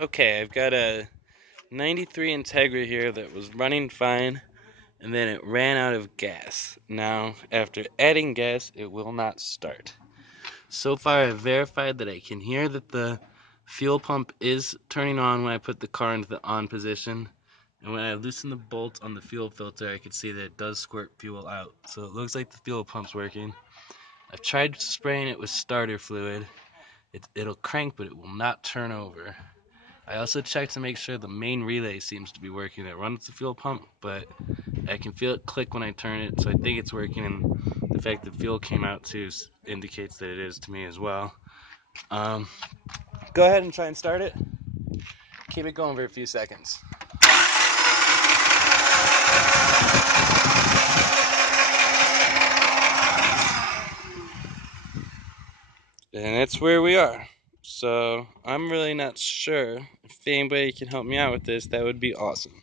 Okay, I've got a 93 Integra here that was running fine, and then it ran out of gas. Now, after adding gas, it will not start. So far, I've verified that I can hear that the fuel pump is turning on when I put the car into the on position. And when I loosen the bolt on the fuel filter, I can see that it does squirt fuel out. So it looks like the fuel pump's working. I've tried spraying it with starter fluid. It'll crank, but it will not turn over. I also checked to make sure the main relay seems to be working. It runs the fuel pump, but I can feel it click when I turn it, so I think it's working, and the fact that fuel came out too indicates that it is to me as well. Go ahead and try and start it. Keep it going for a few seconds. And that's where we are. So I'm really not sure. If anybody can help me out with this, that would be awesome.